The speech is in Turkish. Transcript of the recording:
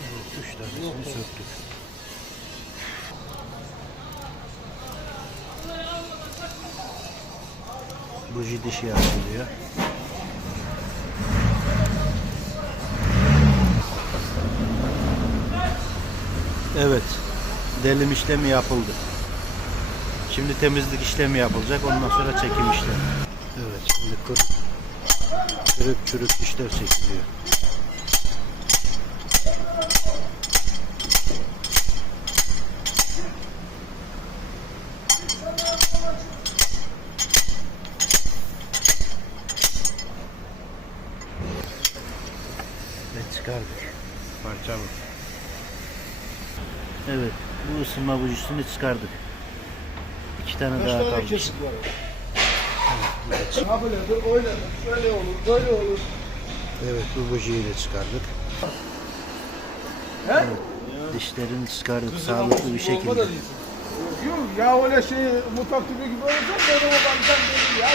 Evet, üç tanesini söktük. Şey Buji dişi açılıyor. Evet. Delim işlemi yapıldı. Şimdi temizlik işlemi yapılacak. Ondan sonra çekim işlemi. Evet. Şimdi kır kırık çürük dişler çekiliyor. Ve çıkardık. Parça mı? Evet. Bu ısınma bujisini çıkardık. İki tane Kaç daha tane kalmış. kesik var? Ha böyledir, öyledir, şöyle olur, böyle olur. Evet bu bujiyi de çıkardık. He? Dişlerini çıkardık sağlıklı bir şekilde. Yok ya öyle şey mutak gibi gibi olacak da o zaman değil ya.